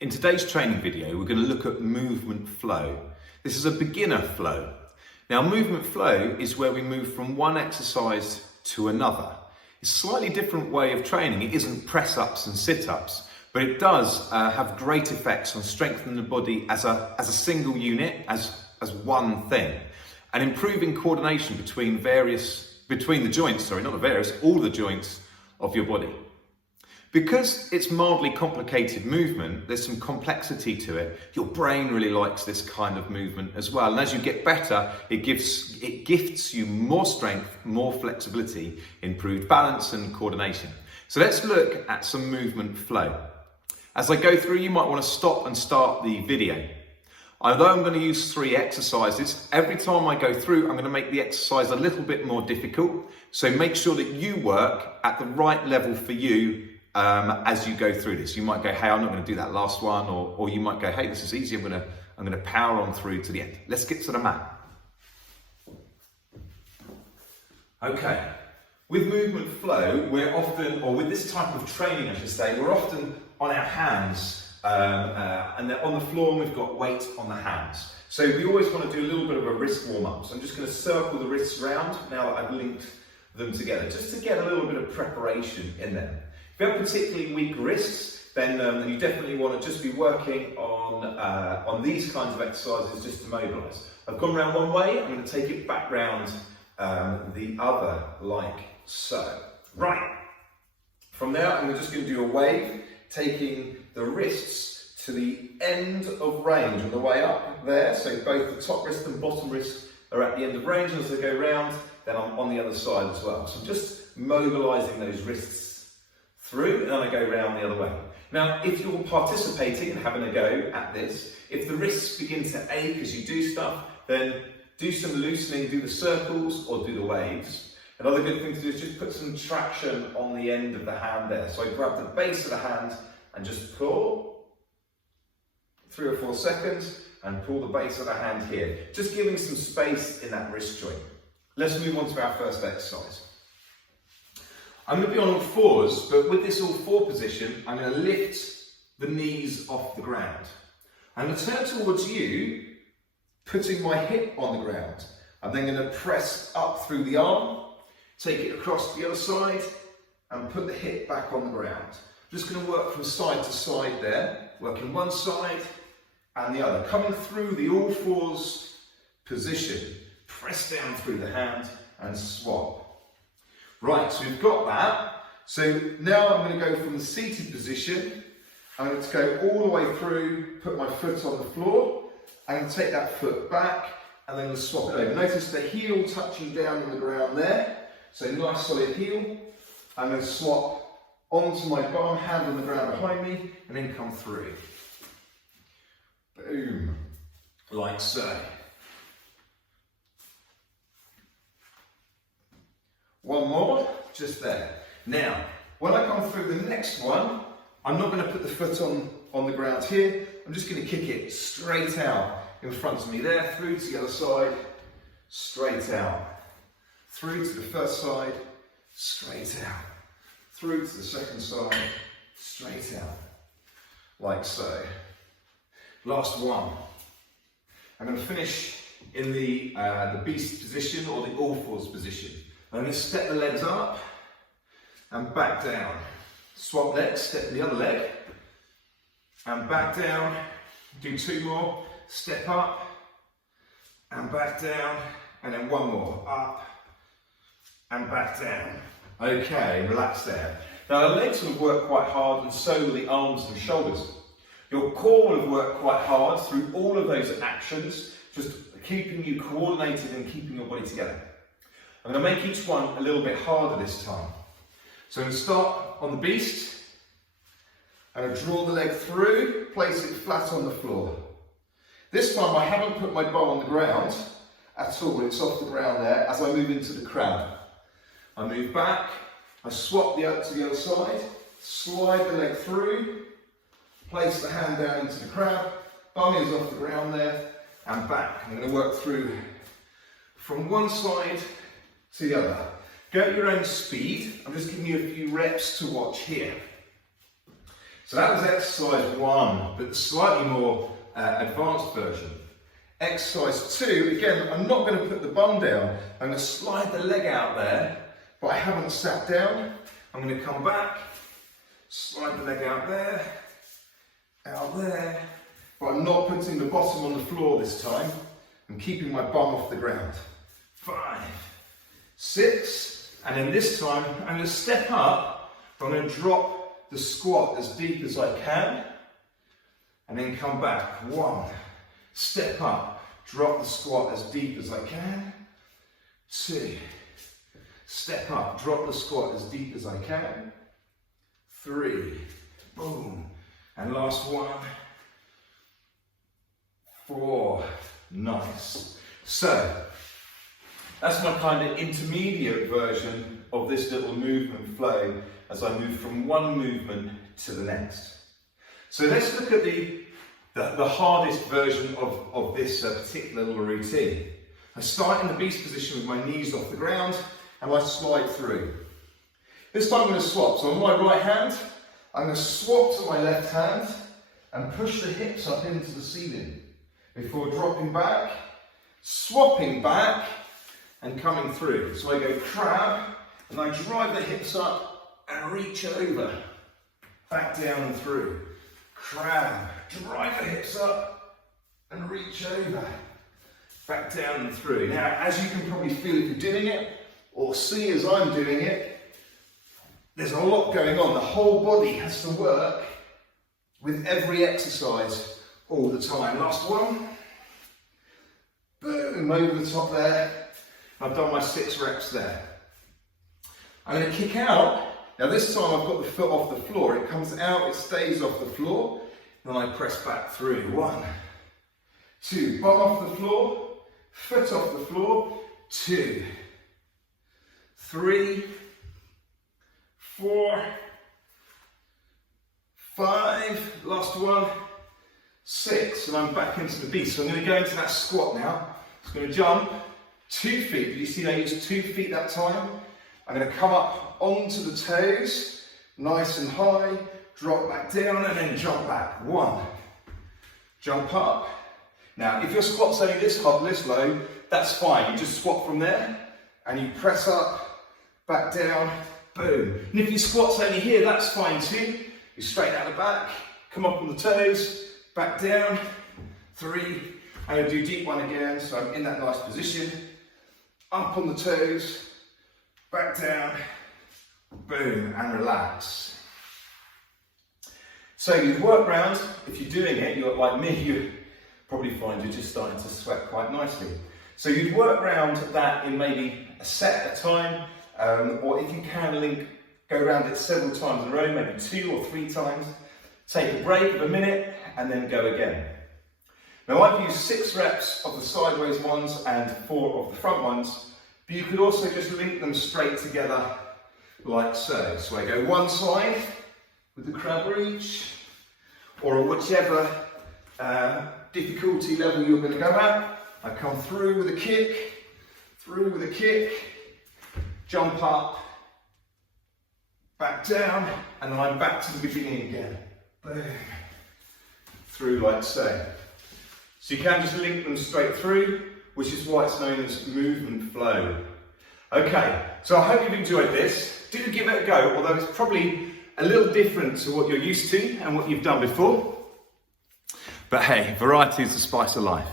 In today's training video, we're going to look at movement flow. This is a beginner flow. Now, movement flow is where we move from one exercise to another. It's a slightly different way of training. It isn't press-ups and sit-ups, but it does have great effects on strengthening the body as a single unit, as one thing, and improving coordination between the joints, all the joints of your body. Because it's mildly complicated movement, there's some complexity to it. Your brain really likes this kind of movement as well. And as you get better, it gifts you more strength, more flexibility, improved balance and coordination. So let's look at some movement flow. As I go through, you might want to stop and start the video. Although I'm going to use 3 exercises, every time I go through, I'm going to make the exercise a little bit more difficult. So make sure that you work at the right level for you as you go through this. You might go, hey, I'm not going to do that last one, or you might go, hey, this is easy, I'm going to power on through to the end. Let's get to the mat. Okay, with movement flow, we're often, or with this type of training I should say, we're often on our hands and they're on the floor, and we've got weight on the hands. So we always want to do a little bit of a wrist warm-up. So I'm just going to circle the wrists around now that I've linked them together, just to get a little bit of preparation in them. If you have particularly weak wrists, then you definitely want to just be working on these kinds of exercises just to mobilise. I've gone around one way, I'm going to take it back round the other, like so. Right, from there I'm just going to do a wave, taking the wrists to the end of range on the way up there, so both the top wrist and bottom wrist are at the end of range. As I go round, then I'm on the other side as well. So just mobilising those wrists through, and then I go round the other way. Now, if you're participating and having a go at this, if the wrists begin to ache as you do stuff, then do some loosening, do the circles or do the waves. Another good thing to do is just put some traction on the end of the hand there. So I grab the base of the hand and just pull 3 or 4 seconds and pull the base of the hand here. Just giving some space in that wrist joint. Let's move on to our first exercise. I'm going to be on all fours, but with this all four position, I'm going to lift the knees off the ground. I'm going to turn towards you, putting my hip on the ground. I'm then going to press up through the arm, take it across to the other side, and put the hip back on the ground. I'm just going to work from side to side there, working one side and the other. Coming through the all fours position, press down through the hand and swap. Right, so we've got that. So now I'm going to go from the seated position. I'm going to go all the way through, put my foot on the floor. I'm going to take that foot back and then swap it over. Notice the heel touching down on the ground there. So nice solid heel. I'm going to swap onto my bum, hand on the ground behind me, and then come through. Boom, like so. One more, just there. Now, when I come through the next one, I'm not going to put the foot on the ground here. I'm just going to kick it straight out in front of me there, through to the other side, straight out. Through to the first side, straight out. Through to the second side, straight out. Like so. Last one. I'm going to finish in the beast position, or the all fours position. I'm going to step the legs up and back down. Swap legs, step the other leg and back down. Do 2 more, step up and back down, and then 1 more, up and back down. Okay, relax there. Now the legs will work quite hard, and so will the arms and shoulders. Your core will work quite hard through all of those actions, just keeping you coordinated and keeping your body together. I'm going to make each one a little bit harder this time. So I'm going to start on the beast. I'm going to draw the leg through, place it flat on the floor. This time I haven't put my bum on the ground at all, it's off the ground there as I move into the crab. I move back, I swap to the other side, slide the leg through, place the hand down into the crab, bum is off the ground there, and back. I'm going to work through from one side to the other. Go at your own speed. I'm just giving you a few reps to watch here. So that was exercise 1, but the slightly more advanced version. Exercise 2, again, I'm not going to put the bum down. I'm going to slide the leg out there, but I haven't sat down. I'm going to come back, slide the leg out there, but I'm not putting the bottom on the floor this time. I'm keeping my bum off the ground. 5, 6, and then this time I'm going to step up, but I'm going to drop the squat as deep as I can, and then come back. 1, step up, drop the squat as deep as I can. 2, step up, drop the squat as deep as I can. 3, boom, and last one. 4, nice. So, that's my kind of intermediate version of this little movement flow as I move from one movement to the next. So let's look at the hardest version of this particular little routine. I start in the beast position with my knees off the ground and I slide through. This time I'm going to swap. So on my right hand, I'm going to swap to my left hand and push the hips up into the ceiling before dropping back, swapping back and coming through. So I go crab and I drive the hips up and reach over, back down and through. Crab, drive the hips up and reach over, back down and through. Now, as you can probably feel if you're doing it, or see as I'm doing it, there's a lot going on. The whole body has to work with every exercise all the time. Last one. Boom, over the top there. I've done my 6 reps there. I'm going to kick out. Now this time I've got the foot off the floor. It comes out, it stays off the floor. Then I press back through. 1, 2, bum off the floor, foot off the floor. 2, 3, 4, 5, last one, 6, and I'm back into the beast. So I'm going to go into that squat now. I'm going to jump 2 feet. Did you see I used 2 feet that time? I'm going to come up onto the toes, nice and high, drop back down and then jump back. 1, jump up. Now, if your squat's only this low, that's fine. You just squat from there and you press up, back down, boom. And if your squat's only here, that's fine too. You straighten out the back, come up on the toes, back down, 3. I'm going to do deep one again, so I'm in that nice position. Up on the toes, back down, boom, and relax. So you'd work round, if you're doing it, you're like me, you probably find you're just starting to sweat quite nicely. So you'd work round that in maybe a set at a time, or if you can go around it several times in a row, maybe 2 or 3 times. Take a break of a minute and then go again. Now I've used 6 reps of the sideways ones and 4 of the front ones, but you could also just link them straight together like so. So I go one side with the crab reach, or whichever difficulty level you're going to go at. I come through with a kick, jump up, back down, and then I'm back to the beginning again. Boom. Through like so. So you can just link them straight through, which is why it's known as movement flow. Okay, so I hope you've enjoyed this. Do give it a go, although it's probably a little different to what you're used to and what you've done before. But hey, variety is the spice of life.